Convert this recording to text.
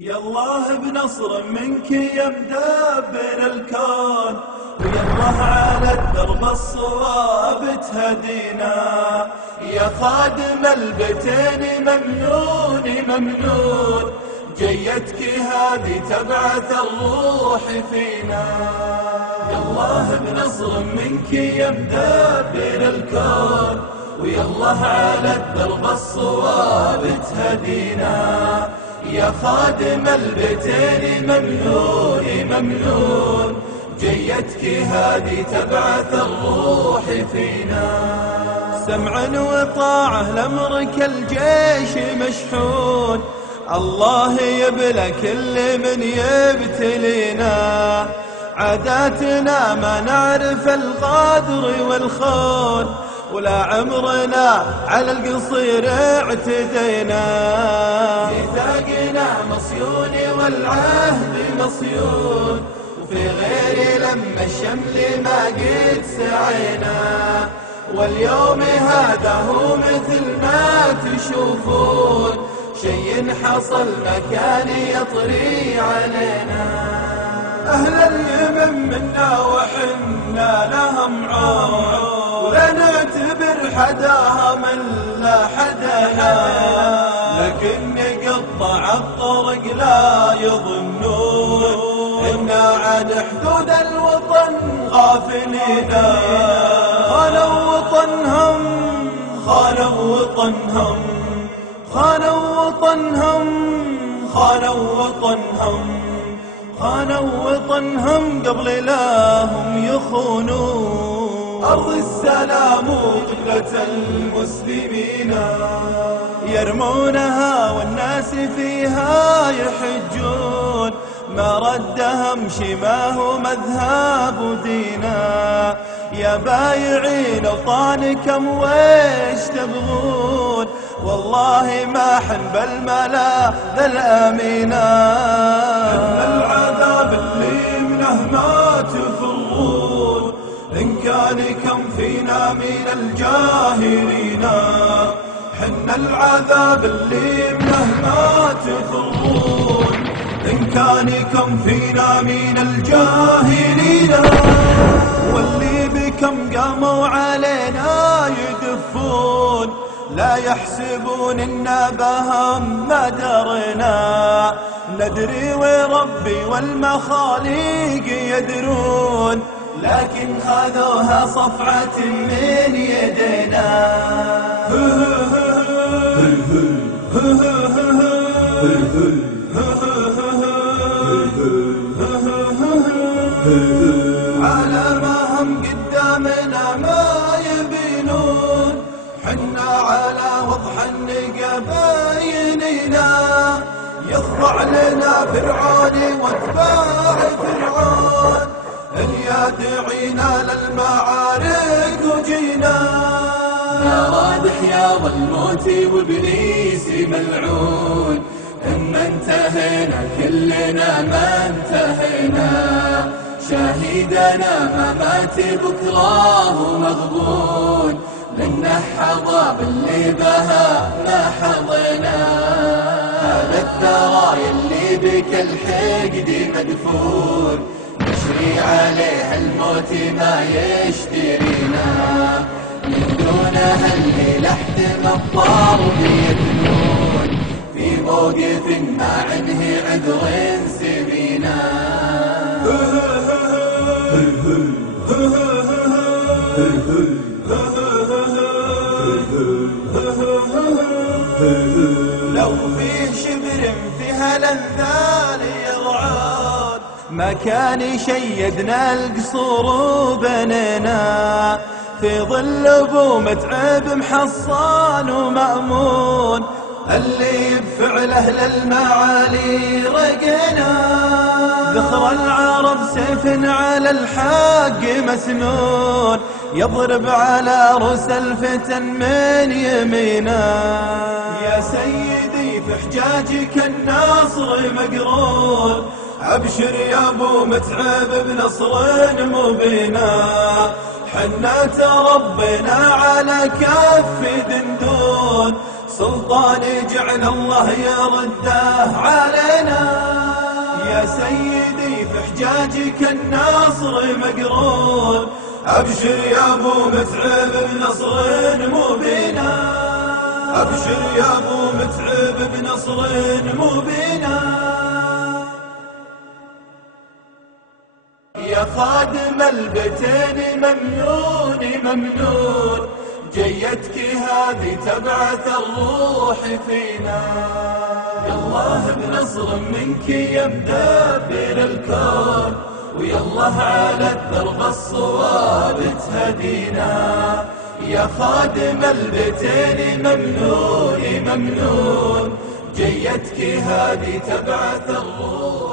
يا الله بنصر منك يا مدبر الكون، ويا الله على الدرب الصواب تهدينا، يا خادم البيتين ممنون ممنون، جيتك هذه تبعث الروح فينا. يا الله بنصر منك يا مدبر الكون، ويا الله على الدرب الصواب تهدينا، يا خادم البيتين ممنون ممنون، جيتك هذه تبعث الروح فينا. سمعا وطاعة لأمرك الجيش مشحون، الله يبلى كل من يبتلينا، عاداتنا ما نعرف الغدر والخون، ولا عمرنا على القصير اعتدينا، ميثاقنا مصيون والعهد مصيون، وفي غير لما الشمل ما قد سعينا، واليوم هذا هو مثل ما تشوفون، شيء حصل مكان يطري علينا. أهل اليمن منا وحنا لهم عون، ولا نعتبر حداها من لا حدانا، لكن نقطع الطرق لا يظنون إنا عن حدود الوطن غافلين. خانوا وطنهم خانوا وطنهم خانوا وطنهم خانوا وطنهم خانوا وطنهم قبل لا هم يخونون. أرض السلام قبلة المسلمين، يرمونها والناس فيها يحجون، ما ردهم ما هو مذهب دينا، يا بايعين أوطانكم ويش تبغون، والله ما حنب الملا ذا الأمينا. إن العذاب اللي منه ما تفرون، إن كان كم فينا من الجاهلين، حنا العذاب اللي منه ما تفرون، إن كان كم فينا من الجاهلين، واللي بكم قاموا علينا يدفون، لا يحسبون إنا بهم ما درنا، ندري وربي والمخاليق يدرون، لكن خذوها صفعة من يدينا. على ما هم قدامنا ما يبينون، حنا على وضح النقبايننا، يخضع لنا فرعون واتباع فرعون، اليادعينا للمعارك وجينا، نرى نحيا والموت وابليس ملعون، اما انتهينا كلنا ما انتهينا، شهيدنا ما مات بكراه مغبون، لنا حظى باللي بها ما حظينا، هذا الثرى اللي بك الحقد مدفون، نشري عليه الموت ما يشترينا، من دونها اللي لحد الضارب يدنون، في موقف ما عنه عذر سبينا. لو في شبر في هالانثال يرعون، ما كان شيدنا القصور وبنينا، في ظل ابو متعب محصان ومأمون، اللي بفعله للمعالي رقنا، ذخر العرب سيف على الحق مسنون، يضرب على رؤوس الفتن من يمينا. يا سيدي في حجاجك النصر مقرون، أبشر يا أبو متعب بنصر مبينا، حنا تربينا على كف دندون، سلطان جعل الله يرده علينا. يا سيدي في حجاجك النصر مقرون، أبشر يا أبو متعب بنصر مبينا، أبشر يا أبو متعب بنصر مبينا. يا خادم البيتين ممنون ممنون، جيتك هذه تبعث الروح فينا. يالله بنصر منك يمدبر الكون، ويالله على الدرب الصواب تهدينا. يا خادم البيتين ممنون ممنون، جيتك هذه تبعث الروح